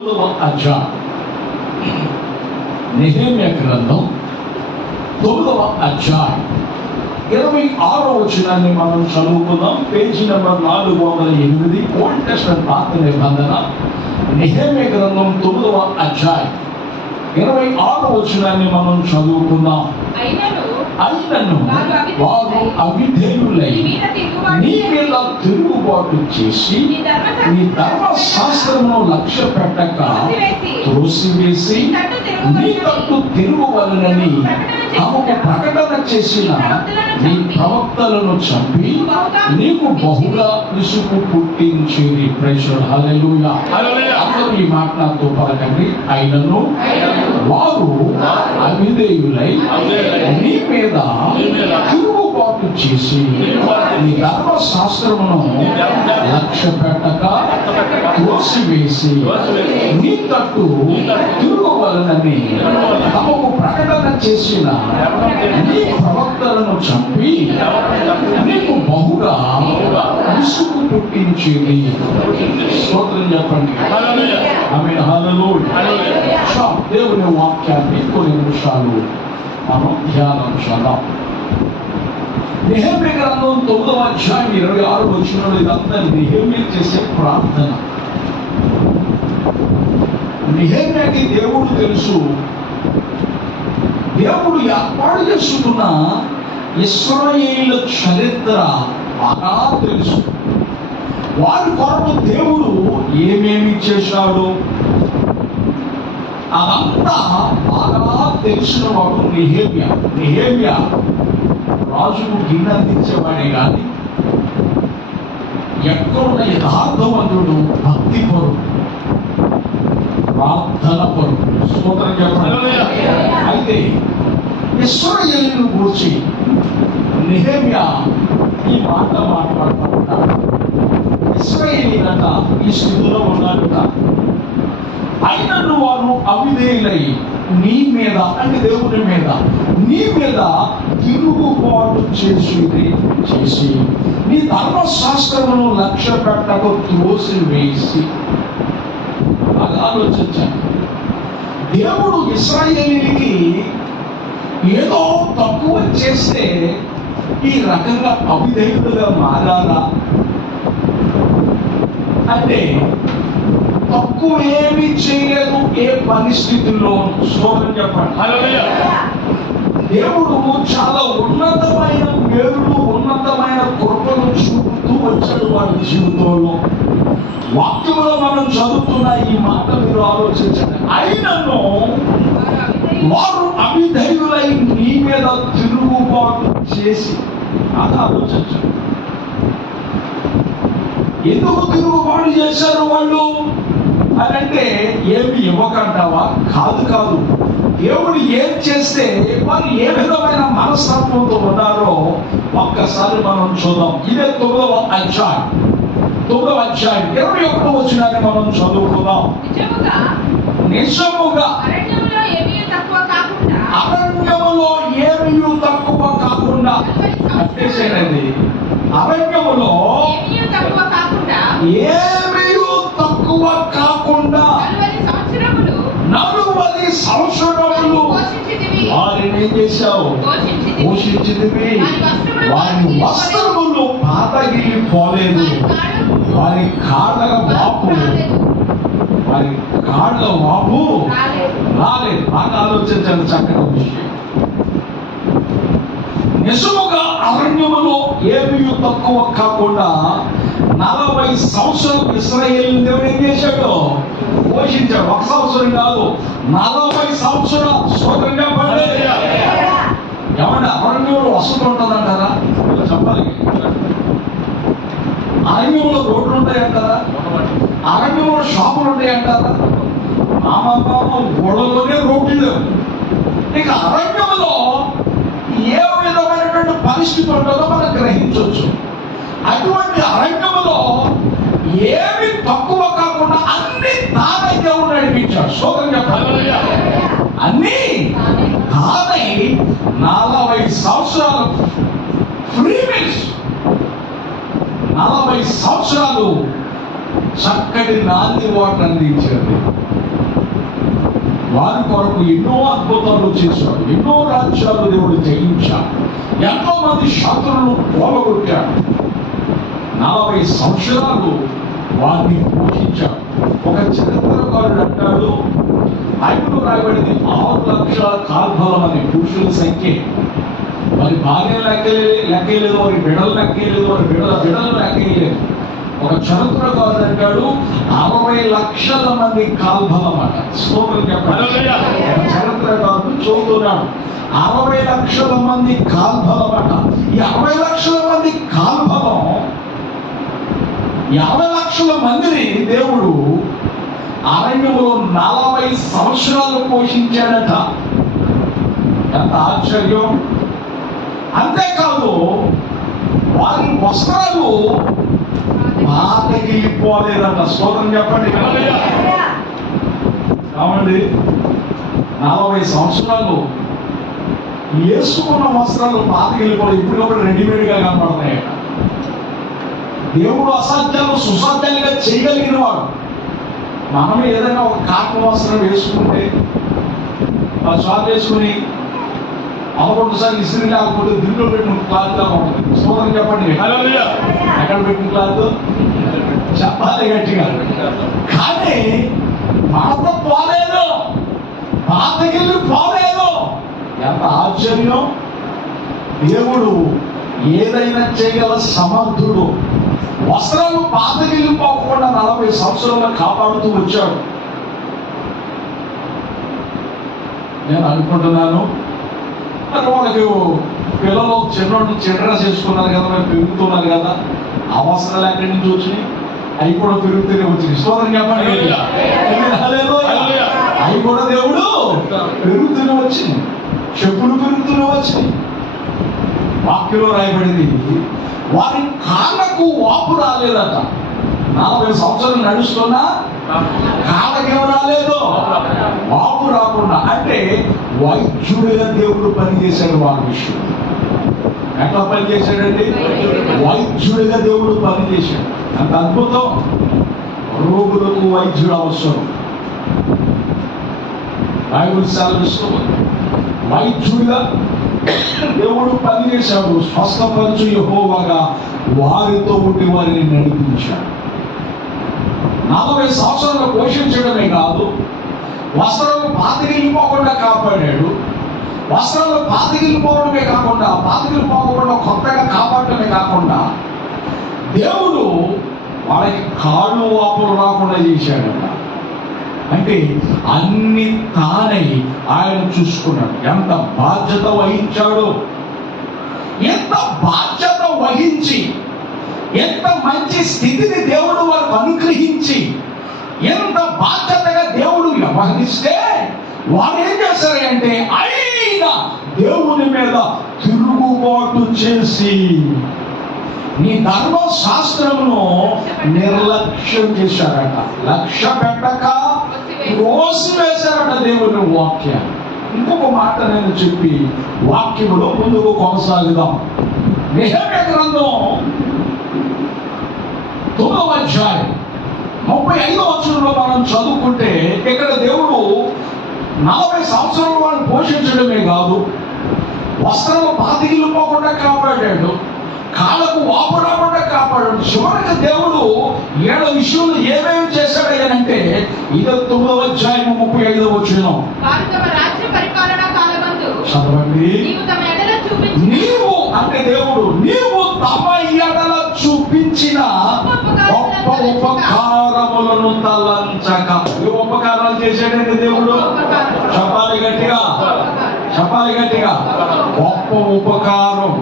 అధ్యాయం నెహెమ్యా గ్రంథం 9వ అధ్యాయం 26వ వచనాన్ని మనం చదువుకుందాం. పేజీ నెంబర్ 408, ఓల్డ్ టెస్టమెంట్ పాత నిబంధన. నెహెమ్యా గ్రంథం 9వ అధ్యాయం 26వ వచనాన్ని మనం చదువుకుందాం. అయినను వారు అవిధేయులై నీ మీద తిరుగుబాటు చేసి నీ ధర్మశాస్త్రమును లక్ష్య పెట్టక త్రోసివేసి నీ తట్టు తిరుగువలనని తమకు ప్రకటన చేసిన నీ ప్రవక్తలను చంపి నీకు బహుగా విసుగు పుట్టించేది. ప్రైజ్ హల్లెలూయా. అందరూ ఈ మాట నాతో పలకండి. అయినను వారు అవిధేయులై నీ మీద తిరుగుబాటు చేసి నీ ధర్మశాస్త్రమును లక్ష్య పెట్టక త్రోసివేసి నీ తట్టు తిరుగువలనని తమకు ప్రకటన చేసిన నీ ప్రవక్తలను చంపి నీకు బహుగా విసుగు పుట్టించేది. స్తోత్రం చెప్పండి. ఆమేన్. హల్లెలూయా. దేవుని వాక్యాన్ని కొన్ని నిమిషాలు మనం ధ్యానం చేద్దాం. నెహెమ్యా గ్రంథం 9వ అధ్యాయం 26వ వచనంలో ఇదంతా నెహెమ్యా చేసే ప్రార్థన. నెహెమ్యాకి దేవుడు తెలుసు. దేవుడు ఏర్పాటు చేసుకున్న ఇశ్రాయేలు చరిత్ర బాగా తెలుసు. వారి కొరకు దేవుడు ఏమేమి చేశాడు అదంతా బాగా తెలిసిన వాడు నెహెమ్యా. నెహెమ్యా రాజుకు గిన్నెందించేవాడే కానీ ఎక్కడున్న యథార్థవంతుడు, భక్తి పరుడు, ప్రార్థన పరుడు. స్తోత్రం చెప్పండి. అయితే ఇశ్రాయేలును గూర్చి నెహెమ్యా ఈ మాట మాట్లాడుతూ ఉంటాడు. ఇశ్రాయేలీలంట ఈ స్థితిలో ఉన్నాడుట. అయినను వారు అవిధేయులై నీ మీద, అంటే దేవుని మీద, నీ మీద తిరుగుబాటు చేసి నీ ధర్మశాస్త్రమును లక్ష్య పెట్టక త్రోసివేసి. అలా ఆలోచించాను. దేవుడు ఇశ్రాయేలీకి ఏదో తక్కువ చేస్తే ఈ రకంగా అవిధేయులుగా మారాలా అంటే తక్కువ ఏమీ చేయలేదు ఏ పరిస్థితుల్లో. స్తోత్రం చెప్పండి. హల్లెలూయా. దేవుడు చాలా ఉన్నతమైన మేలులు, ఉన్నతమైన కృపను చూపుతూ వచ్చాడు వారి జీవితంలో. వాక్యంలో మనం చదువుతున్న ఈ మాట మీరు ఆలోచించండి. అయినను వారు అవిధేయులై నీ మీద తిరుగుబాటు చేసి. అది ఆలోచించండి. ఎందుకు తిరుగుబాటు చేశారు వాళ్ళు అనంటే ఏమి ఇవ్వకంటావా? కాదు. దేవుడు ఏం చేస్తే వారు ఏ విధమైన మనస్తత్వంతో ఉన్నారో ఒక్కసారి మనం చూద్దాం. ఇదే 9వ అధ్యాయం 21వ వచనాన్ని మనం చదువుకుందాం. నిజముగా అరణ్యములో ఏమీ తక్కువ కాకుండా అట్టేసేనండి. అరణ్యములో ఏమీ తక్కువ కాకుండా 40 సంవత్సరములు వారిని ఏం చేశావు? పోషించితివి. వారి వస్త్రములు పాతగిలిపోలేదు. వారి కాళ్ళ వాపు రాలేదు. బాగా ఆలోచించండి. చక్కగా విషయం. నిజముగా అరణ్యములో ఏమీ తక్కువ కాకుండా 40 సంవత్సరాలు ఇశ్రాయేలు దేవుడు ఏం చేశాడు? పోషించాడు. 1 సంవత్సరం కాదు, 40 సంవత్సరాలు. స్తోత్రం చెప్పండి. ఏమంటే అరణ్యంలో వసతి ఉంటుందంటారా? చెప్పాలి. అరణ్యంలో రోడ్లు ఉంటాయంటారా? అరణ్యంలో షాపులు ఉంటాయంటారా? గొడవలోనే రోడ్లు లేవు. ఇక అరణ్యంలో ఏ విధమైనటువంటి పరిస్థితి ఉంటుందో మనం గ్రహించవచ్చు. అటువంటి అరణ్యములో ఏమి తక్కువ కాకుండా అన్ని తానై దేవుడు నడిపించాడు. స్తోత్రం చెప్పాలి. అన్ని తానై 40 సంవత్సరాలు ఫ్రీ మీల్స్, 40 సంవత్సరాలు చక్కటి నాంది వాటర్ అందించాడు. వారి కొరకు ఎన్నో అద్భుతాలు చేశాడు, ఎన్నో రాజ్యాలు దేవుడు జయించాడు, ఎంతో మంది శత్రువులను పోగొట్టాడు. 40 సంవత్సరాలు వారిని పోషించాడు. ఒక చరిత్రకారుడు అంటాడు, బైబిల్లో రాయబడింది 6 లక్షల కాల్బలం అనే పురుషుల సంఖ్య. వారి భార్య లెక్కలేదు, వారి బిడలు లెక్కలేదు, వారి బిడలు లెక్కలేదు. ఒక చరిత్రకారుడు అంటాడు 60 లక్షల మంది కాల్బలం అట. స్తోత్రం చెప్పండి. చరిత్రకారుడు చూస్తున్నాడు 60 లక్షల మంది కాల్బలం అట. ఈ 60 లక్షల మంది కాల్బలం 50 లక్షల మందిని దేవుడు అరణ్యంలో 40 సంవత్సరాలు పోషించాడట. ఎంత ఆశ్చర్యం! అంతేకాదు వారి వస్త్రాలు పాతగిలిపోలేదట. స్తోత్రం చెప్పండి. కావండి 40 సంవత్సరాలు వేసుకున్న వస్త్రాలు పాతగిలిపోలేదు. ఇప్పుడు రెడీమేడ్గా కనపడతాయట. దేవుడు అసాధ్యాలు సుసాధ్యాలుగా చేయగలిగిన వాడు. మనం ఏదైనా ఒక కాటన్ వస్త్రం వేసుకుంటే షాప్ వేసుకుని 11 సార్లు ఇస్త్రీ లేకపోతే దింట్లో పెట్టిన క్లాత్ లా ఉంటుంది. స్తోత్రం చెప్పండి. ఎక్కడ పెట్టిన క్లాత్ చెప్పాలి గట్టిగా. కానీ పాత పోలేదు, పాతగిల్లు పోలేదు. ఎంత ఆశ్చర్యం! దేవుడు ఏదైనా చేయగల సమర్థుడు. వస్త్రాలు పాతగిల్లు పోకుండా 40 సంవత్సరాలు కాపాడుతూ వచ్చాడు. నేను అనుకుంటున్నాను, వాళ్ళకి పిల్లలు చిన్న చేసుకున్నారు కదా, మేము పెరుగుతున్నారు కదా, ఆ వస్త్రాలు ఎక్కడి నుంచి వచ్చినాయి? అవి కూడా పెరుగుతూనే వచ్చినాయి. స్తోత్రం చెప్పండి. అవి కూడా దేవుడు పెరుగుతూనే వచ్చింది, చెప్పులు పెరుగుతూనే వచ్చినాయి. వాక్యంలో రాయబడింది, వారి కాళ్ళకు వాపు రాలేదట. 40 సంవత్సరాలు నడుస్తున్నా కాళ్ళకేమో రాలేదు, వాపు రాకుండా. అంటే వైద్యుడిగా దేవుడు పనిచేశాడు. వారి విషయం ఎట్లా పనిచేశాడండి? వైద్యుడిగా దేవుడు పనిచేశాడు. అంత అద్భుతం. రోగులకు వైద్యుడు అవసరం. బైబిల్ సెలవిస్తుంది, వైద్యుడిగా దేవుడు పనిచేశాడు. స్వస్థపరచు యెహోవాగా వారితో ఉండి వారిని నడిపించాడు. 40 సంవత్సరాలు పోషించడమే కాదు, వస్త్రాలు పాతగిలిపోకుండా కాపాడాడు. వస్త్రాలు పాతగిలిపోవడమే కాకుండా, పాతగిలిపోకుండా కొత్తగా కాపాడటమే కాకుండా, దేవుడు వాళ్ళకి కాళ్ళు వాపులు రాకుండా చేశాడట. అంటే అన్ని తానై ఆయన చూసుకున్నాడు. ఎంత బాధ్యత వహించాడు! ఎంత బాధ్యత వహించి, ఎంత మంచి స్థితిని దేవుడు వారికి అనుగ్రహించి, ఎంత బాధ్యతగా దేవుడు వ్యవహరిస్తే వారు ఏం చేశారంటే అయినా దేవుని మీద తిరుగుబాటు చేసి నీ ధర్మశాస్త్రమును నిర్లక్ష్యం చేశారట. లక్ష్య పెట్టక వేశారట దేవుని వాక్యాన్ని. ఇంకొక మాట నేను చెప్పి వాక్యములో ముందుకు కొనసాగుదాం. నెహెమ్యా గ్రంథం 9వ అధ్యాయం 35వ వచనంలో మనం చదువుకుంటే, ఇక్కడ దేవుడు 40 సంవత్సరాలు వాళ్ళు పోషించడమే కాదు, వస్త్రాలు పాతగిలిపోకుండా కాపాడాడు, కాళ్ళకు వాపు రాకుండా కాపాడాడు. చివరికి దేవుడు 7 విషయంలో ఏమేమి చేశాడంటే, ఇది 9వ అధ్యాయం 35వ వచనం. చదవండి. నీవు అంటే దేవుడు, నీవు తమ ఎడల చూపించిన గొప్ప ఉపకారములను తలంచక. ఏ ఉపకారాలు చేశాడంటే దేవుడు? చెప్పాలి గట్టిగా, చెప్పాలి గట్టిగా. గొప్ప ఉపకారం.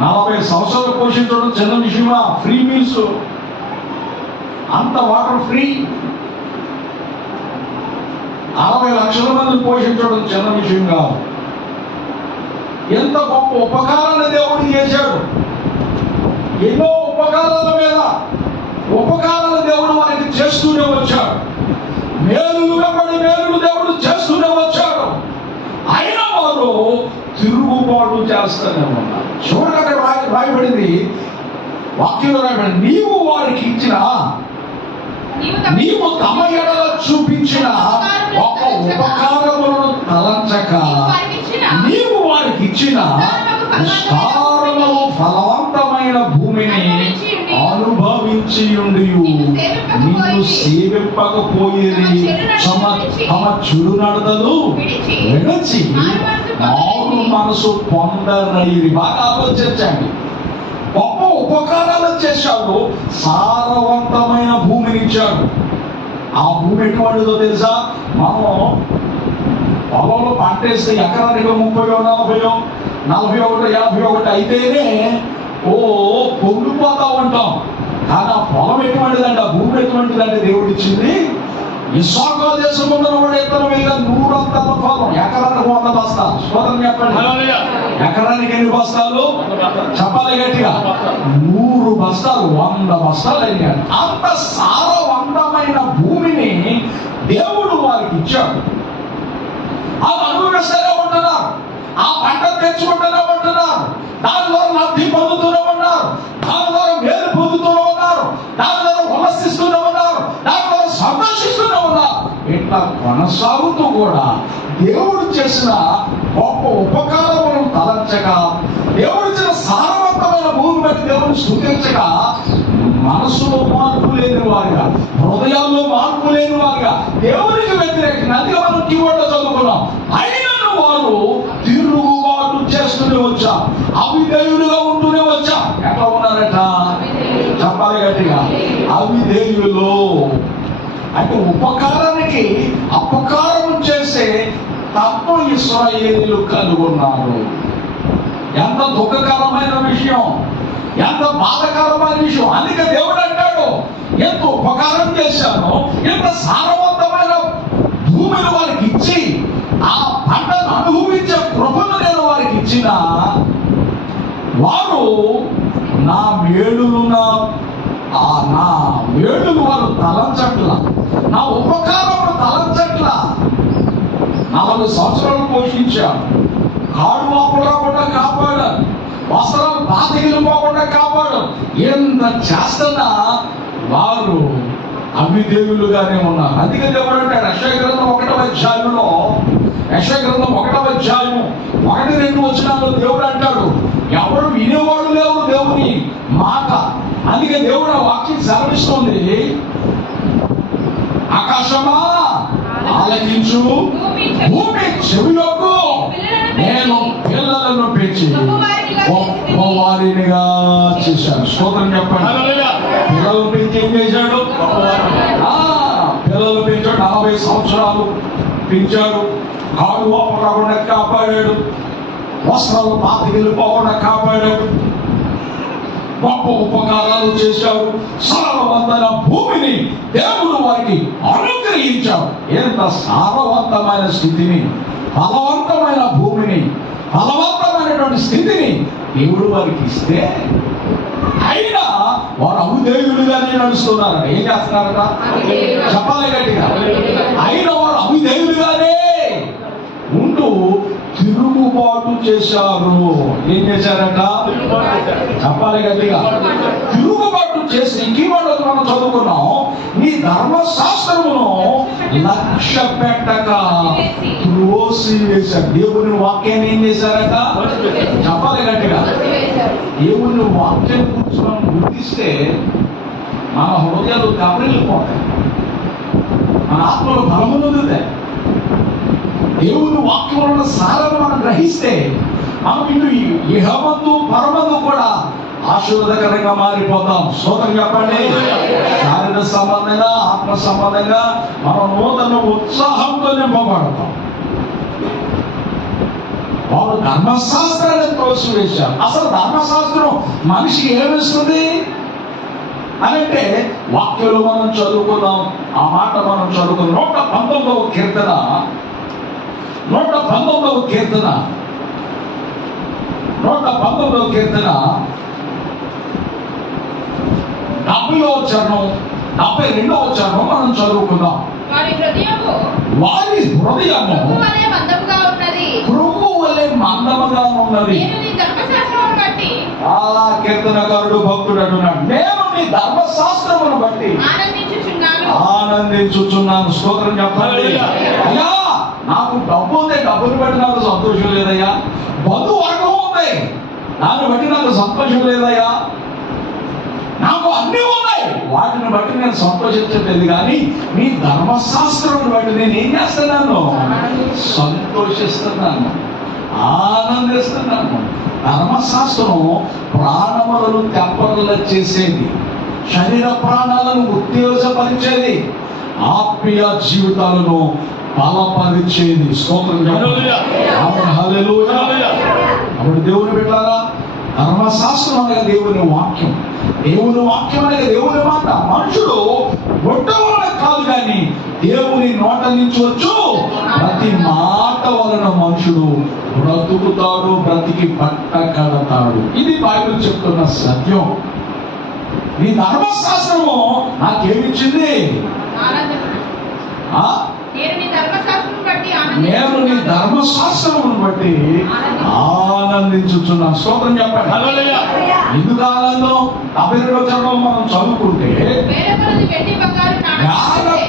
40 సంవత్సరాలు పోషించడం చిన్న విషయమా? ఫ్రీ మీల్స్, అంత వాటర్ ఫ్రీ. 60 లక్షల మంది పోషించడం చిన్న విషయం కాదు. ఎంత గొప్ప ఉపకారాన్ని దేవుడు చేశాడు. ఎన్నో ఉపకారాల మీద ఉపకారాలు దేవుడు వారికి చేస్తూనే వచ్చాడు. మేలులు వెంబడి మేలులు దేవుడు చేస్తూనే వచ్చాడు. అయినా వారు తిరుగుబాటు చేస్తూనే ఉన్నారు. చూడండి, రాయబడింది, వాక్యంలో రాయబడింది, నీవు వారికి ఇచ్చిన నీవు తమ ఎడల చూపించిన ఒక ఉపకారములను తలంచక నీవు వారికి ఇచ్చిన విస్తారము ఫలవంతమైన భూమిని అనుభవించి ఉండి నిన్ను సేవింపకపోయేది తమ చెడు నడతలు విడచి మారు మనసు పొందరైరి. బాగా ఆలోచించండి. గొప్ప ఉపకారాలు చేశాడు, సారవంతమైన భూమిని ఇచ్చాడు. ఆ భూమి ఎటువంటిదో తెలుసా? మనం పొలంలో పంట వేస్తే ఎకరానికి 30, 40, 41, 51 అయితేనే పొంగిపోతా ఉంటాం. కానీ ఆ పొలం ఎటువంటిదంటే, ఆ భూమి ఎటువంటిదంటే దేవుడు ఇచ్చింది. ఇస్సాకు దేశంలో ఎత్తనం మీద 100 అంతల ఫలం, ఎకరానికి 100 బస్తాలు. స్తోత్రం చెప్పండి. ఎకరానికి ఎన్ని బస్తాలు చెప్పాలి గట్టిగా? 100 బస్తాలు, 100 బస్తాలు అయ్యాడు. అంత సారవంతమైన భూమిని దేవుడు వారికి ఇచ్చాడు. అది అనుభవిస్తూనే ఉంటున్నారు, ఆ పంట తెచ్చుకుంటూనే ఉంటున్నారు, దాని ద్వారా లబ్ధి పొందుతూనే ఉన్నారు, దాని ద్వారా మేలు పొందుతూనే ఉన్నారు, దాని ద్వారా ఉల్లసిస్తూనే ఉన్నారు, దాని ద్వారా సంతోషిస్తూనే ఉన్నారు. ఇట్లా కొనసాగుతూ కూడా దేవుడు చేసిన గొప్ప ఉపకారములను తలంచగా, దేవుడు చేసిన సారవంతమైన భూమి బట్టి దేవుని స్తుతించగా, మనసులో మార్పు లేని వారుగా, హృదయాల్లో మార్పు లేని వారుగా, దేవునికి వ్యతిరేకంగా, అందుకే మనం కీవర్డ్లో చదువుకున్నాం, అయినను వారు తిరుగుబాటు చేస్తూనే వచ్చా, అవిధేయులుగా ఉంటూనే వచ్చా. ఎట్లా ఉన్నారట చెప్పాలి గట్టిగా? అవిధేయులు అంటే ఉపకారానికి అపకారం చేసే తప్పు ఇశ్రాయేలీయులు కనుగొన్నారు. ఎంత దుఃఖకరమైన విషయం, ఎంత బాధకరమైన విషయం. అందుకే దేవుడు అంటాడు, ఎంత ఉపకారం చేశాను, ఎంత సారవంతమైన భూమిని వారికి ఇచ్చి ఆ పంటను అనుభవించే కృపను నేను వారికి ఇచ్చిన వారు నా మేలును వారు తలంచట్ల, నా ఉపకారమును తలంచట్ల. 40 సంవత్సరాలు పోషించాను, కాడు వాపు రాకుండా కాపాడాను, వస్త్రాలు పాతగిలిపోకుండా కాపాడు. ఎంత చేస్తున్నా వారు అవిధేయులుగానే ఉన్నారు. అందుకే దేవుడు అంటాడు యెషయా గ్రంథం 1వ అధ్యాయంలో, యెషయా గ్రంథం 1వ అధ్యాయం 1-2 వచనాల్లో దేవుడు అంటాడు, ఎవరు వినేవాడు లేవు దేవుని మాట. అందుకే దేవుడు ఆ వాక్యం సెలవిస్తుంది, ఆకాశమా ఆలకించు, భూమి చెవిలోకు, నేను పిల్లలను పెంచి గొప్పవారినిగా చేశాను. స్తోత్రం చెప్పండి. పిల్లలు పెంచి ఏం చేశాడు? పిల్లలు పెంచాడు, 40 సంవత్సరాలు పెంచాడు, కాడు వాపు రాకుండా కాపాడాడు, వస్త్రాలు పాతగిలిపోకుండా కాపాడాడు, గొప్ప ఉపకారాలు చేశాడు, సారవంతమైన భూమిని దేవుడు వారికి అనుగ్రహించాడు. ఎంత సారవంతమైన స్థితిని, ఫలవంతమైన భూమిని, ఫలవంతమైనటువంటి స్థితిని దేవుడు వారికి ఇస్తే, అయినా వారు అవిధేయులుగానే నడుస్తున్నారు. ఏం చేస్తున్నారట చెప్పాలి గట్టిగా? అయినా వారు అవిధేయులుగానే ఉంటూ తిరుగుబాటు చేశారు. ఏం చేశారట చెప్పాలి గట్టిగా? తిరుగుబాటు చేసి, కీవర్డ్ మనం చదువుకున్నాం, నీ ధర్మశాస్త్రమును లక్ష్య పెట్టక త్రోసి వేశారు. దేవుని వాక్యాన్ని ఏం చేశారట చెప్పాలి గట్టిగా? దేవుని వాక్యం కూర్చొని గుర్తిస్తే మన హృదయాలు కబరిల్లిపోతాయి, మన ఆత్మలు బలము నొందుతాయి. దేవుని వాక్యంలో సారాన్ని మనం గ్రహిస్తే మనం ఇటు ఇహమందు పరమందు కూడా ఆశీర్వాదకరంగా మారిపోతాం. స్తోత్రం చెప్పండి. శారీరక సంబంధంగా, ఆత్మ సంబంధంగా మనం నూతన ఉత్సాహంతో నింపబడతాం. వారు ధర్మశాస్త్రాన్ని తోసివేశారు. అసలు ధర్మశాస్త్రం మనిషికి ఏమిస్తుంది అంటే, వాక్యాలు మనం చదువుకుందాం, ఆ మాట మనం చదువుకుందాం. 119వ కీర్తన 119వ కీర్తన 70వ చరణం 72వ చరణం మనం చదువుకుందాం. వారి హృదయము కృమ్ము వలె మందముగా ఉన్నది. ఆ కీర్తనకారుడు భక్తుడు అంటున్నాడు, నేను నీ ధర్మశాస్త్రమును బట్టి ఆనందించుచున్నాను. స్తోత్రం చెప్పండి. అయ్యా, నాకు డబ్బు ఉంది, డబ్బుని బట్టి నాకు సంతోషం లేదయ్యా. బంధువర్గం ఉంది, దాన్ని బట్టి నాకు సంతోషం లేదయ్యా. నాకు అన్నీ ఉన్నాయి, వాటిని బట్టి నేను సంతోషించట్లేదు. కానీ మీ ధర్మశాస్త్రం బట్టి నేను ఏం చేస్తున్నాను? సంతోషిస్తున్నాను, ఆనందిస్తున్నాను. ధర్మశాస్త్రం ప్రాణములను తెప్పరల చేసేది, శరీర ప్రాణాలను ఉత్తేజపరిచేది, ఆత్మీయ జీవితాలను బలపరిచేది. స్తోత్రం హల్లెలూయా. అప్పుడు దేవుని బిడ్డలారా, ధర్మశాస్త్రం అనగా దేవుని వాక్యం, దేవుని వాక్యం అనగా దేవుని మాట. మనుషుడు రొట్ట వలన కాదు కానీ దేవుని నోట నుంచి వచ్చు ప్రతి మాట వలన మనుషుడు బ్రతుకుతాడు, బ్రతికి బట్ట కడతాడు. ఇది బైబిల్ చెప్తున్న సత్యం. నీ ధర్మశాస్త్రము నాకేమిచ్చింది? నేను నీ ధర్మశాస్త్రమును బట్టి ఆనందించుచున్నాను. స్తోత్రం చెప్పండి. ఎందుకు ఆనందం? 72వ వచనంలో మనం చదువుకుంటే,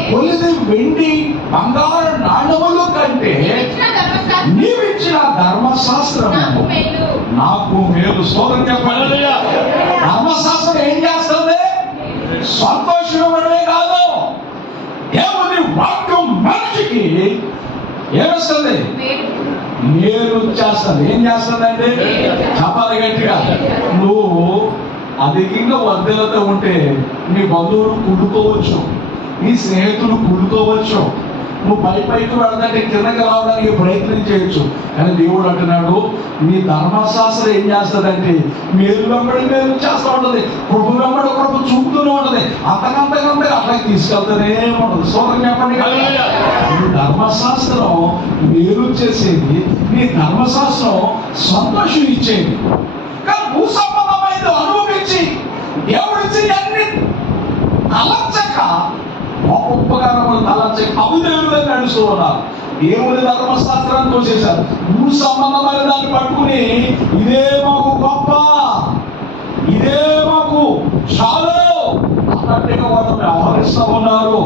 కొలిది వెండి బంగారు నాణ్యముల కంటే నీవిచ్చిన ధర్మశాస్త్రము నాకు మేలు. స్తోత్రం చెప్పండి. ధర్మశాస్త్రం ఏం చేస్తుంది? సంతోషమే కాదు, దేవుని వాక్యం మనిషికి ఏమిస్తుంది? మేలు చేస్తుంది. ఏం చేస్తుందంటే, చెప్పాలి గట్టిగా, నువ్వు అధికంగా వర్ధలతో ఉంటే నీ బంధువులు కుళ్ళుకోవచ్చు, నీ స్నేహితులు కుళ్ళుకోవచ్చు, నువ్వు పైకి వెళదంటే కిందకి రావడానికి ప్రయత్నం చేయొచ్చు. కానీ దేవుడు అంటున్నాడు, నీ ధర్మశాస్త్రం ఏం చేస్తుందంటే మేలు వెంబడి మేలు చేస్తూ ఉంటుంది, కృప వెంబడి కృప చూపుతూనే ఉంటుంది, అంతకంతకంతగా అట్లా తీసుకెళ్తూనే ఉంటుంది. సోదరం చెప్పండి. నీ ధర్మశాస్త్రం మేలు చేసేది, నీ ధర్మశాస్త్రం సంతోషం ఇచ్చేది. కానీ భూ సంబంధమైంది అనుభవించి దేవుడిచ్చి అన్ని తలంచక, ఉపకారములు తలంచక అవిధేయులుగా నడుస్తూ ఉన్నారు. దేవుని ధర్మశాస్త్రాన్ని తోసేశారు. భూ సంబంధమైన దాన్ని పట్టుకుని ఇదే మాకు గొప్ప, ఇదే మాకు చాలు అన్నట్టుగా వాళ్ళు వ్యవహరిస్తూ ఉన్నారు.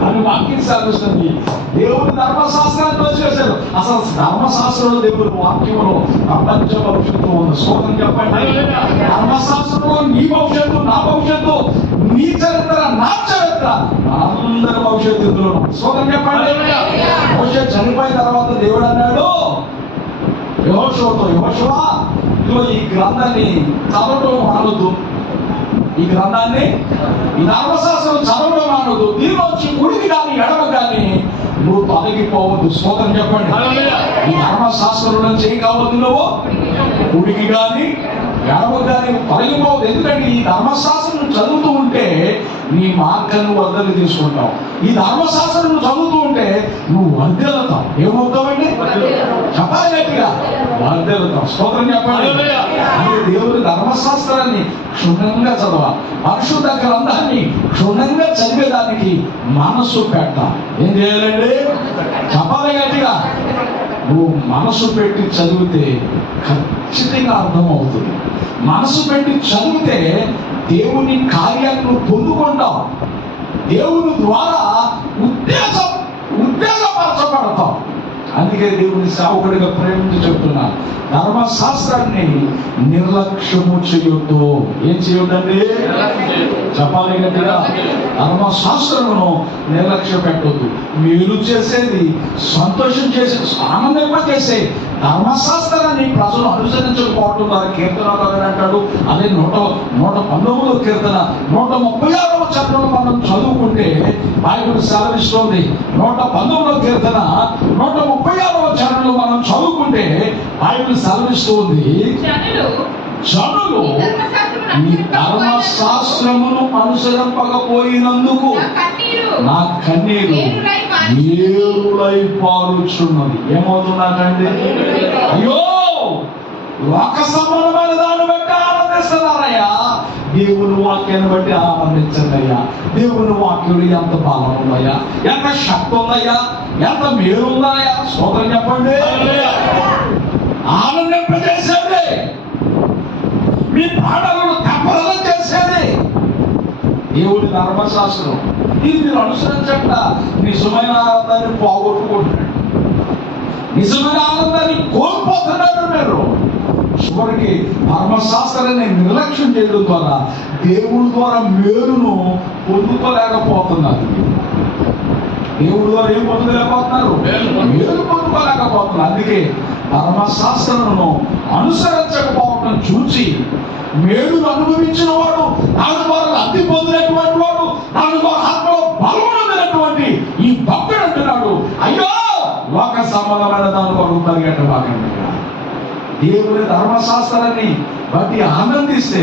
కానీ వాక్యం సాధిస్తుంది, దేవుని ధర్మశాస్త్రాన్ని తోచేశారు. అసలు ధర్మశాస్త్రంలో దేవుని వాక్యంలో ప్రపంచ భవిష్యత్తు ఉంది. స్తోత్రం చెప్పండి. ధర్మశాస్త్రంలో నీ భవిష్యత్తు, నా భవిష్యత్తు, నీ చరిత్ర, నా చరిత్ర, అందరి భవిష్యత్తు ఇందులో. స్తోత్రం చెప్పండి. మోషే చనిపోయిన తర్వాత దేవుడు అన్నాడు యెహోషువతో, యెహోషువా, ఇదిగో ఈ గ్రంథాన్ని చదవడం మానవద్దు, ఈ గ్రంథాన్ని, ఈ ధర్మశాస్త్రం చదవడం మానవద్దు, దీనిలోంచి కుడికి కానీ ఎడమ కానీ నువ్వు తొలగిపోవద్దు. స్తోత్రం చెప్పండి. ఈ ధర్మశాస్త్రం నుంచి ఏం కావద్దు, నువ్వు కుడికి కానీ ఎడమ కానీ తొలగిపోవద్దు. ఎందుకంటే ఈ ధర్మశాస్త్రం చదువుతూ ఉంటే నీ మార్గాన్ని వర్ధలు తీసుకుంటావు. ఈ ధర్మశాస్త్రం నువ్వు చదువుతూ ఉంటే నువ్వు వర్ధలుతావు. ఏమవుతావండి? చెప్పాలి గట్టిగా, వర్ధలుతావు. స్తోత్రం చెప్పండి. దేవుని ధర్మశాస్త్రాన్ని క్షుణ్ణంగా చదవాలి, పరిశుద్ధ గ్రంథాన్ని క్షుణ్ణంగా చదివేదానికి మనస్సు పెట్టాలి. ఏం చేయాలండి? చెప్పాలి గట్టిగా. నువ్వు మనసు పెట్టి చదివితే ఖచ్చితంగా అర్థమవుతుంది. మనసు పెట్టి చదివితే దేవుని కార్యాలను పొందుకుంటావు, దేవుని ద్వారా ఉత్తేజపరచబడతావు. అందుకే దేవుని సేవకుడిగా ప్రేమించి చెప్తున్నా, ధర్మశాస్త్రాన్ని నిర్లక్ష్యము చేయొద్దు. ఏం చేయొద్దండి? చెప్పాలి గట్టిగా. ధర్మశాస్త్రమును నిర్లక్ష్యం పెట్టొద్దు. మేలు చేసేది, సంతోషం చేసేది, ఆనందింపజేసే ధర్మశాస్త్రాన్ని ప్రజలు అనుసరించకపోవటం ద్వారా కీర్తనకారుడు అంటాడు. అదే 119వ కీర్తన 136వ చరణంలో మనం చదువుకుంటే బైబిల్ సెలవిస్తోంది. 119వ కీర్తన 136వ చరణంలో మనం చదువుకుంటే బైబిల్ సెలవిస్తోంది, జనులు ఈ ధర్మశాస్త్రమును అనుసరింపకపోయినందుకు నా కన్నీరు ఏరులై పారుచున్నది. ఏమవుతున్నాడండి? అయ్యో, లోక సంబంధమైన దాన్ని బట్టి ఆనందిస్తున్నారయ్యా, దేవుని వాక్యాన్ని బట్టి ఆనందించండి అయ్యా. దేవుని వాక్యంలో ఎంత బలం ఉందయ్యా, ఎంత శక్తి ఉందయ్యా, ఎంత మేలు ఉందయ్యా. స్తోత్రం చెప్పండి. ఆనందింపజేసేది, మీ ప్రాణాలను తెప్పరలం చేసేది, దేవుని ధర్మశాస్త్రం ఇది మీరు అనుసరించట నిజమైన ఆనందాన్ని పోగొట్టుకుంటున్నాడు, నిజమైన ఆనందాన్ని కోల్పోతున్నారు. మీరు చివరికి ధర్మశాస్త్రాన్ని నిర్లక్ష్యం చేయడం ద్వారా దేవుడి ద్వారా మేలును పొందుకోలేకపోతున్నారు. దేవుడి ద్వారా ఏం పొందుకోలేకపోతున్నారు? మేలు పొందుకోలేకపోతున్నారు. అందుకే ధర్మశాస్త్రమును అనుసరించకపోవటం చూసి మేలును అనుభవించిన వాడు, దాని ద్వారా లబ్ధి పొందినటువంటి వాడు, దాని ద్వారా ఆత్మలో బలమైనటువంటి ఈ భక్తుడు అంటున్నాడు, అయ్యో లోక సంబంధమైన దాని కొరకు పరిగెట్టబాకండి. దేవుని ధర్మశాస్త్రాన్ని బట్టి ఆనందిస్తే,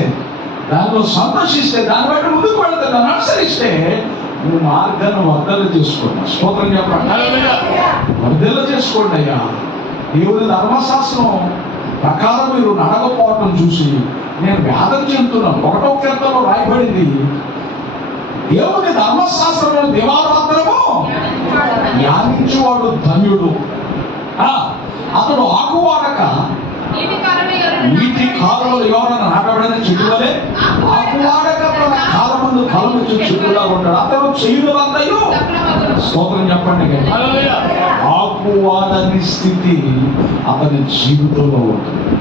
దానిలో సంతోషిస్తే, దాన్ని బట్టి ముందుకు వెళితే, దాన్ని అనుసరిస్తే నువ్వు మార్గాన్ని వర్ధలు చేసుకోండి. స్తోత్రం చెప్పండి. వర్ధలు చేసుకోండి అయ్యా. దేవుని ధర్మశాస్త్రం ప్రకారం మీరు నడకపోవటం చూసి నేను వేదన చెందుతున్నాను. 1వ కీర్తనలో రాయబడింది, దేవుని ధర్మశాస్త్రంలో దివారాత్రము ధ్యానించువాడు ధన్యుడు. అతడు ఆకువాడక నీటి కాలంలో ఎవరైనా నాటబడిన చెట్టువలే ఆకువాడక తన కాలమందు ఫలమిచ్చు చెట్టులా ఉంటాడు. అతడు చేయులంతయు స్తోత్రం చెప్పండి. ఆకువాడని స్థితి అతని జీవితంలో ఉంటుంది.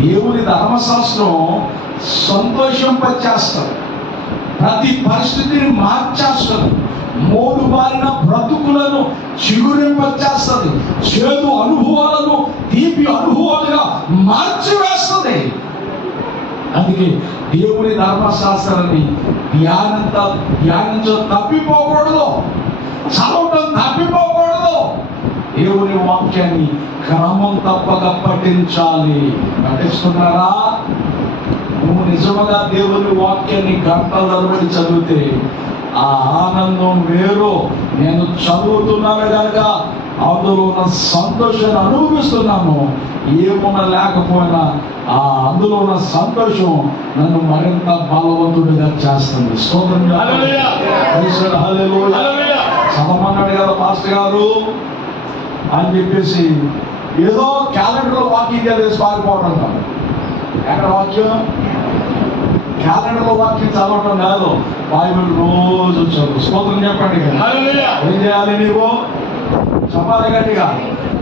దేవుని ధర్మశాస్త్రం సంతోషింపచేస్తుంది, ప్రతి పరిస్థితిని మార్చేస్తుంది, మోడుబారిన బ్రతుకులను చిగురింపచేస్తుంది, చేదు అనుభవాలను తీపి అనుభవాలుగా మార్చివేస్తుంది. అందుకే దేవుని ధర్మశాస్త్రాన్ని ధ్యానించ తప్పిపోకూడదు, చదవటం తప్పిపోకూడదు. దేవుని వాక్యాన్ని క్రమం తప్పక పఠించాలి. పఠిస్తున్నారా? నువ్వు నిజముగా దేవుని వాక్యాన్ని గంటల తరబడి చదివితే ఆ ఆనందం వేరు. నేను చదువుతున్నాను కనుక అందులో ఉన్న సంతోషాన్ని అనుభవిస్తున్నాను. ఏమున్నా లేకపోయినా ఆ అందులో ఉన్న సంతోషం నన్ను మరింత బలవంతుడిగా చేస్తుంది. స్తోత్రం. చదవమన్నాడు కదా మాస్టర్ గారు అని చెప్పేసి ఏదో క్యాలెండర్ వాకింగ్ వేసి పారిపోవడం కాదు. ఎక్కడ వాక్యం? క్యాలెండర్ వాక్యం చదవటం కాదు, బైబిల్ రోజు చదువు. స్తోత్రం చెప్పండి. ఏం చేయాలి? నీవు చెప్పాలి గట్టిగా,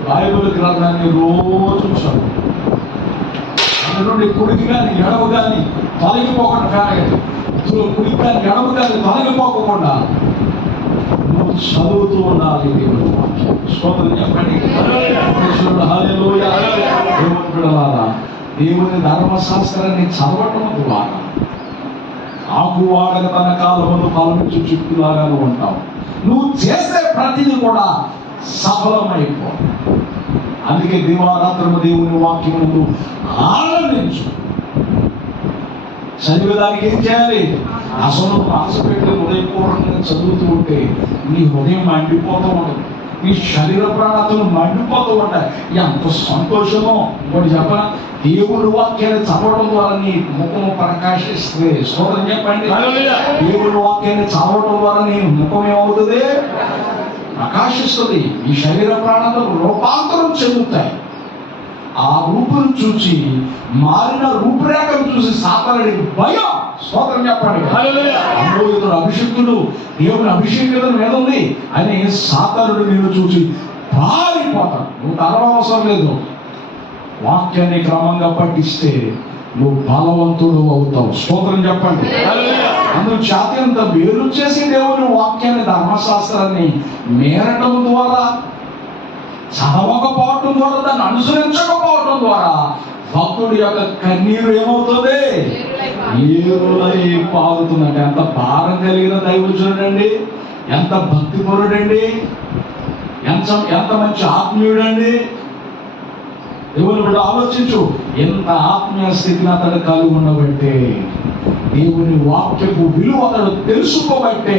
బైబిల్ గ్రంథాన్ని రోజు చదువు. అందులో కుడికి కానీ ఎడమ కానీ తొలగిపోకుండా, ఫ్యాన్ కుడికి కానీ ఎడమ కానీ తొలగిపోకుండా నువ్వు చదువుతూ ఉండాలి దేవుని వాక్యం. స్తోత్రం చెప్పండి. దేవుని ధర్మశాస్త్రాన్ని చదవటం ద్వారా ఆకువాడక తన కాలమును ఫలమిచ్చు చెట్టులాగాను ఉంటావు. నువ్వు చేసే ప్రతిదీ కూడా సఫలమైపో. అందుకే దివారాత్రము దేవుని వాక్యం ముందు ఆనందించు. చదివేదానికి ఏం చేయాలి? అసలు మనసు పెట్టి హృదయపూర్వకంగా చదువుతూ ఉంటే నీ హృదయం మండిపోతూ ఉంటుంది, నీ శరీర ప్రాణాలు మండిపోతూ ఉంటాయి. ఎంత సంతోషమో! ఇంకోటి చెప్పనా, దేవుని వాక్యాన్ని చదవడం ద్వారా నీ ముఖము ప్రకాశిస్తుంది. స్తోత్రం చెప్పండి. దేవుని వాక్యాన్ని చదవడం ద్వారా నీ ముఖం ఏమవుతుంది? ప్రకాశిస్తుంది. ఈ శరీర ప్రాణాలు రూపాంతరం చెందుతాయి. ఆ రూపును చూసి, మారిన రూపురేఖను చూసి సాతానుడికి భయం. స్తోత్రం చెప్పండి. అమ్మో ఇతడు అభిషిక్తుడు, దేవుని అభిషేకం మీద ఉంది అని సాతానుడు నిన్ను చూసి పారిపోతాడు. నువ్వు తరవవసరం లేదు. వాక్యాన్ని క్రమంగా పఠిస్తే నువ్వు బలవంతుడు అవుతావు. స్తోత్రం చెప్పండి. అందుకు చేత వేరు చేసి దేవుని వాక్యాన్ని ధర్మశాస్త్రాన్ని మేరటం ద్వారా, చదవకపోవటం ద్వారా, దాన్ని అనుసరించకపోవటం ద్వారా భక్తుడి యొక్క కన్నీరు ఏమవుతుంది? ఏరులై పారుతుందంటే ఎంత భారం కలిగిన దైవజనుడండి, ఎంత భక్తిపరుడండి, ఎంత మంచి ఆత్మీయుడండి. దేవుని బిడ్డ ఆలోచించు, ఎంత ఆత్మీయ స్థితిని అతడు కలిగి ఉండబట్టే, దేవుని వాక్యపు విలువ అతడు తెలుసుకోబట్టే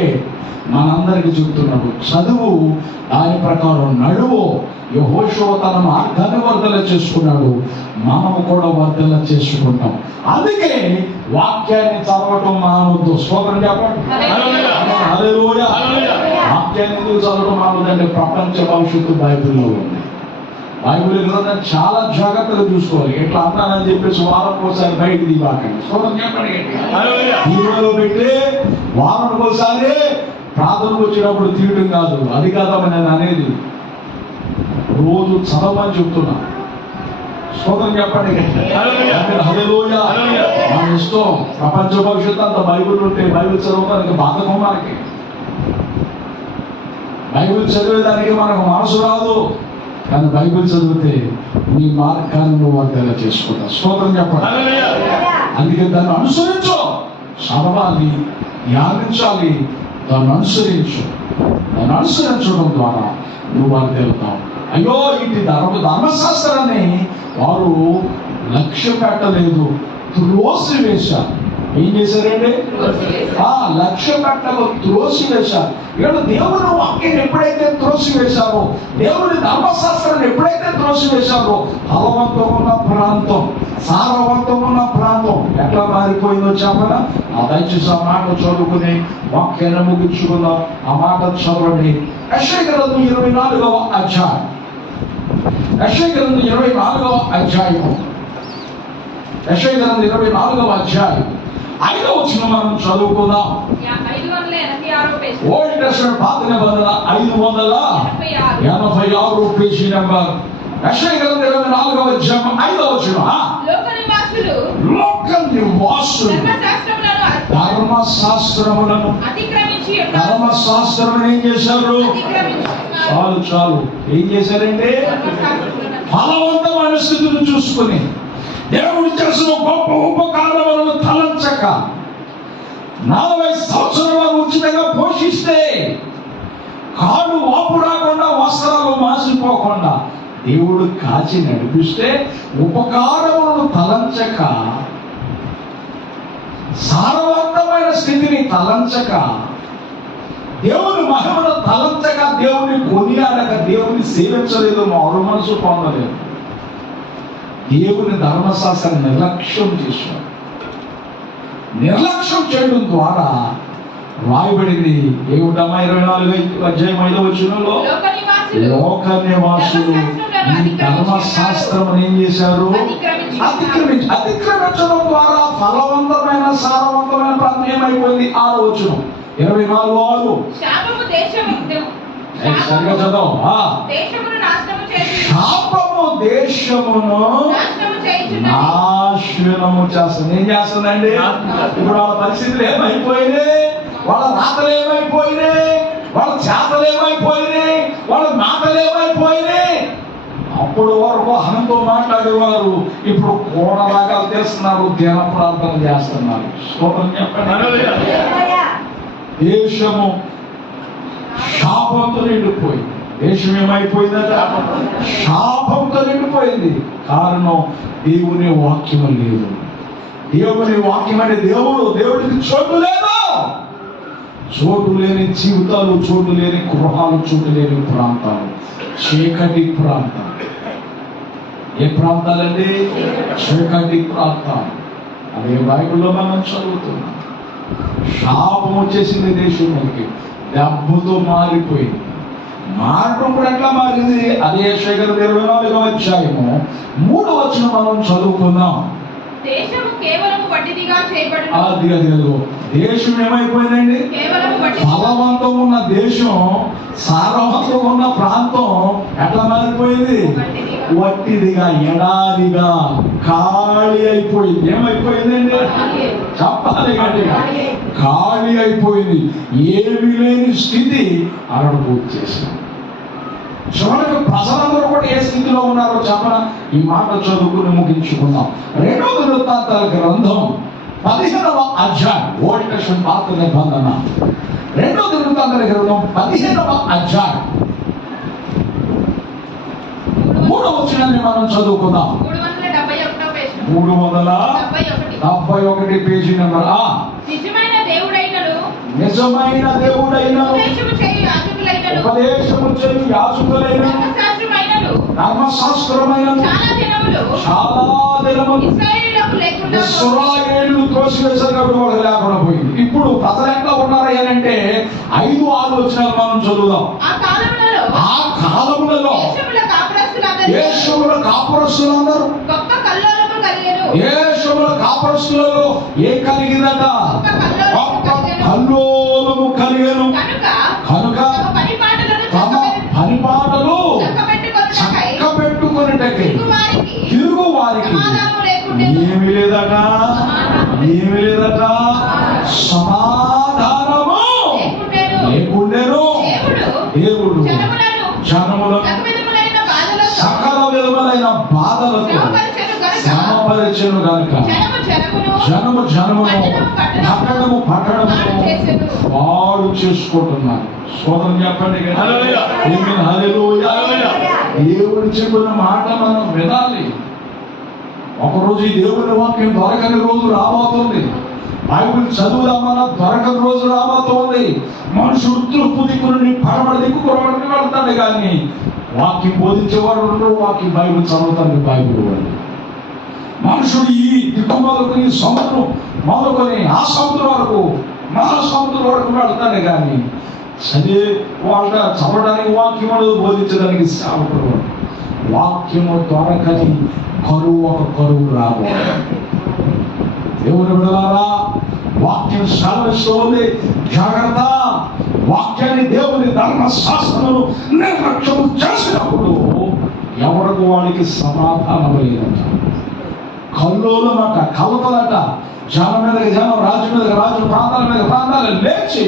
మనందరికి చెప్తున్నాడు. చదువు, దాని ప్రకారం నడువు. యెహోషువ తన మార్గాన్ని వర్ధల చేసుకున్నాడు, మనము కూడా వర్ధల చేసుకుంటాం. అందుకే వాక్యాన్ని చదవటం మానవద్దు. స్తోత్రం చెప్పండి. హల్లెలూయా. వాక్యాన్ని ఎందుకు చదవటం మానవద్దంటే ప్రపంచ భవిష్యత్తు బైబిల్లో ఉంది. బైబిల్ గ్రంథం చాలా జాగ్రత్తగా చూసుకోవాలి. ఎట్లా అన్నానని చెప్పేసి వారానికి ఒకసారి బయటికి దిగాకండి. స్తోత్రం చెప్పండి గట్టిగా. దీవులో పెట్టి వారానికి ఒకసారి ప్రార్థనకు వచ్చినప్పుడు తీయడం కాదు, అది కాదమ్మా నేను అనేది. రోజు చదవమని చెప్తున్నా. స్తోత్రం చెప్పండి గట్టిగా. హల్లెలూయా. మన ఇష్టం. ప్రపంచ భవిష్యత్తు అంత బైబిల్ ఉంటే బైబిల్ చదవడానికి బాధకం మనకి. బైబిల్ చదివేదానికి మనకు మనసు రాదు, కానీ బైబిల్ చదివితే నీ మార్గాన్ని నువ్వు వర్ధేలా చేసుకుంటావు. స్తోత్రం చెప్పండి. అందుకే దాన్ని అనుసరించు. చదవాలి, ధ్యానించాలి, దాన్ని అనుసరించు. దాన్ని అనుసరించడం ద్వారా నువ్వు వర్ధేలుతావు. అయ్యో ఇటు ధర్మశాస్త్రాన్ని వారు లక్ష్య పెట్టలేదు, త్రోసి వేశారు. ఏం చేశారండి? లక్ష్య పెట్టలు త్రోసి వేశారు. ఇక్కడ దేవుని వాక్యాన్ని ఎప్పుడైతే త్రోసి వేశారో, దేవుని ధర్మశాస్త్రాన్ని ఎప్పుడైతే త్రోసి వేశారో, ఫలవంతం ఉన్న ప్రాంతం, సారవంతం ఉన్న ప్రాంతం ఎట్లా మారిపోయిందో చెప్పనా? దయచేసి ఆ మాట చదువుకుని వాక్యాన్ని ముగించుకుందాం. ఆ మాట చదవండి. యెషయా గ్రంథం 24వ అధ్యాయం. యెషయా గ్రంథం 24వ అధ్యాయం. యెషయా గ్రంథం 24వ అధ్యాయం 5వ వచనం మనం చదువుకుందాం. 586 పేజీ. ఓల్డ్ టెస్టమెంట్ పాత నిబంధన 586 పేజీ నెంబర్. యెషయా గ్రంథం 24వ అధ్యాయం 5వ వచనం. లోక నివాసులు ధర్మశాస్త్రములను ధర్మశాస్త్రమును ఏం చేశారు? చాలు ఏం చేశారండి? ఫలవంతమైన స్థితిని చూసుకుని దేవుడు చేసిన గొప్ప ఉపకారములను తలంచక 40 సంవత్సరాలు ఉచితంగా పోషిస్తే కాడు వాపు రాకుండా, వస్త్రాలు మాసిపోకుండా దేవుడు కాచి నడిపిస్తే, ఉపకారములను తలంచక, సారవంతమైన స్థితిని తలంచక, దేవుని మహిమను తలంచక, దేవుని కొనియాడక, దేవుని సేవించలేదు, మారు మనసు పొందలేదు. దేవుని ధర్మశాస్త్రాన్ని నిర్లక్ష్యం చేశారు. నిర్లక్ష్యం చేయడం ద్వారా రాయబడింది ఏమిటమ్మా? 24వ అధ్యాయం 5వ వచనంలో లోక నివాసులు ఈ ధర్మశాస్త్రం ఏం చేశారు? అతిక్రమించడం ద్వారా ఫలవంతమైన సారవంతమైన ప్రాంతం ఏమైపోయింది? 6వ వచనం 24:6. సరిగా చదవం. శాపము దేశమును నాశనము చేస్తుంది. ఏం చేస్తుందండి? ఇప్పుడు వాళ్ళ పరిస్థితులు ఏమైపోయినాయి? వాళ్ళ రాతలు ఏమైపోయినాయి? వాళ్ళ చేతలు ఏమైపోయినాయి? వాళ్ళ మాటలు ఏమైపోయినాయి? అప్పుడు వరకు అహంతో మాట్లాడేవారు ఇప్పుడు కోడలాగా చేస్తున్నారు, ధ్యాన ప్రార్థన చేస్తున్నారు. స్తోత్రం చెప్పండి. దేశము శాపంతో నిండిపోయింది. దేశం ఏమైపోయిందట? శాపంతో నిండిపోయింది. కారణం దేవుని వాక్యం లేదు. దేవుని వాక్యం అంటే దేవుడికి చోటు లేదు. చోటు లేని జీవితాలు, చోటు లేని గృహాలు, చోటు లేని ప్రాంతాలు, చీకటి ప్రాంతాలు. ఏ ప్రాంతాలండి? చీకటి ప్రాంతాలు. అదే బైబిల్లో మనం చదువుతున్నాం. శాపం వచ్చేసింది దేశంలోకి, దెబ్బతో మారిపోయింది. మారటం కూడా ఎట్లా మారింది? అదే యెషయా గ్రంథం 24వ అధ్యాయము 3వ వచనం మనం చదువుకుందాం. దేశము కేవలము వడ్డిదిగా చేయబడును. దేశం ఏమైపోయిందండి? ఫలవంతం ఉన్న దేశం, సారవంతం ఉన్న ప్రాంతం ఎట్లా మారిపోయింది? వట్టిదిగా, ఎడారిగా, ఖాళీ అయిపోయింది. ఏమైపోయిందండి? చెప్పాలి గట్టిగా. ఖాళీ అయిపోయింది. ఏమీ లేని స్థితి అక్కడ పూర్తి చేసింది. చివరికి ప్రజలందరూ కూడా ఏ స్థితిలో ఉన్నారో చెప్పన ఈ మాట చదువుకుని ముగించుకుందాం. 2వ వృత్తాంతాల గ్రంథం 15వ అధ్యాయం. ఓల్డ్ టెస్టమెంట్ పాత నిబంధన 2వ వృత్తాంతాల గ్రంథం 15వ అధ్యాయం 3వ వచనాన్ని మనం చదువుకుందాం. 371 పేజీ నెంబర్. నిజమైన దేవుడైనను ఉపదేశము చేయు యాజకులైన ధర్మశాస్త్రమైనను చాలా దినములు ఇశ్రాయేలు త్రోసివేశారు కాబట్టి వాళ్ళు లేకుండా పోయింది. ఇప్పుడు ప్రజలు ఎట్లా ఉన్నారు అంటే 5-6 వచనాలు మనం చదువుదాం. ఆ కాలములలో యేసుల కాపురస్తులందరూ గొప్ప కల్లోలము కలిగెను. యేసుల కాపురస్తులలో ఏం కలిగిందట? గొప్ప కల్లోలము కలిగెను. కనుక తమ పనిపాటలు చక్కబెట్టుకొనుటకై తిరుగు వారికి ఏమి లేదట, ఏమి లేదట, సమాధానము లేకుండెను. దేవుడు జనములను సకల విధములైన బాధలతో శ్రమపరిచెను గనుక జనము జనమును పట్టణము పట్టణమును పాడు చేసుకుంటున్నారు. సోదరం చెప్పండి. దేవుడు చెప్పిన మాట మనం వినాలి. ఒకరోజు ఈ దేవుని వాక్యం దొరకని రోజు రాబోతుంది. బైబిల్ చదువుదామన్నా దొరకని రోజు రాబోతుంది. మనుషుడు తూర్పు దిక్కు నుండి పడమడి దిక్కు వెళ్తాడు కానీ వాక్యం బోధించేవాడు ఉండరు. వాక్యం బైబిల్ చదువుతాడు బైబిల్ వాడు. మనుషుడు ఈ దిక్కు మొదలుకొని సముద్రం మొదలుకొని ఆ సముద్రం వరకు మహాసముద్రం వరకు వెళ్తాడు కానీ వాళ్ళ చదవడానికి వాక్యం అనేది బోధించడానికి సేవకుడు. వాక్యము దొరకని కరువు ఒక కరువు రాబోతుంది. దేవుని బిడ్డలారా, వాక్యం సెలవిస్తోంది, జాగ్రత్త. వాక్యాన్ని దేవుని ధర్మశాస్త్రమును నిర్లక్ష్యం చేసినప్పుడు ఎవరికి వాళ్ళకి సమాధానం లేదట. కల్లోలమట, కలతలట. జనం మీదకి జనం, రాజు మీదకి రాజు, ప్రాంతాల మీద ప్రాంతాలు లేచి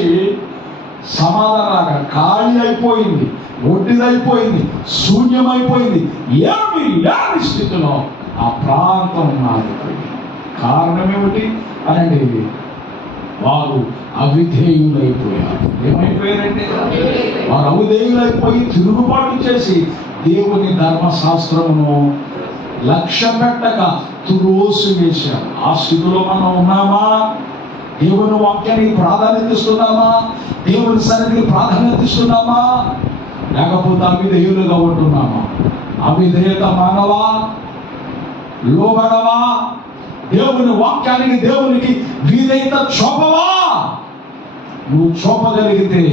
సమాధానం ఖాళీ అయిపోయింది, ఒడ్డిదైపోయింది, శూన్యమైపోయింది. ఏమి లేని స్థితిలో ఆ ప్రాంతం మారిపోయింది. కారణం ఏమిటి అనండి? వారు అవిధేయులైపోయారు. ఏమైపోయారంటే వారు అవిధేయులైపోయి తిరుగుబాటు చేసి దేవుని ధర్మశాస్త్రమును లక్ష్య పెట్టక తురోసి వేశారు. ఆ స్థితిలో మనం ఉన్నామా? దేవుని వాక్యానికి ప్రాధాన్యత ఇస్తున్నామా? దేవుని సన్నిధికి ప్రాధాన్యత ఇస్తున్నామా? లేకపోతే అవిధేయులుగా ఉంటున్నామా? అవిధేయత మానవా? లోబడవా? దేవుని వాక్యానికి దేవునికి విధేయత చూపవా? నువ్వు చూపగలిగితే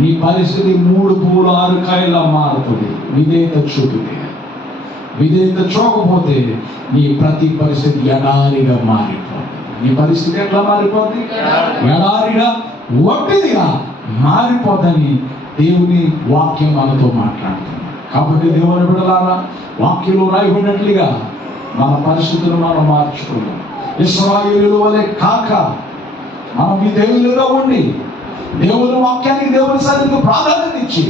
నీ పరిస్థితి 3 పూలు 6 కాయలా మారుతుంది. విధేయత చూపితే. విధేయత చూపకపోతే నీ ప్రతి పరిస్థితి ఎడారిగా మారిపోతుంది. నీ పరిస్థితి ఎట్లా మారిపోతుంది? ఎడారిగా, ఒట్టిదిగా మారిపోదని దేవుని వాక్యం మనతో మాట్లాడుతుంది. కాబట్టి దేవుని బిడ్డలారా, వాక్యంలో రాయబడినట్లుగా మన పరిస్థితులను మనం మార్చుకున్నాం. ఇశ్రాయేలుల వలె కాక మనం విధేయులుగా ఉండి దేవుని వాక్యానికి దేవుని సన్నిధికి ప్రాధాన్యత ఇచ్చి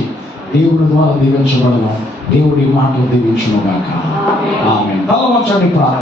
దేవుని ద్వారా దీవించబడదాం. దేవుడి మాటలు దీవించును గాక. ఆమేన్. తల వంచండి. ప్రార్థన.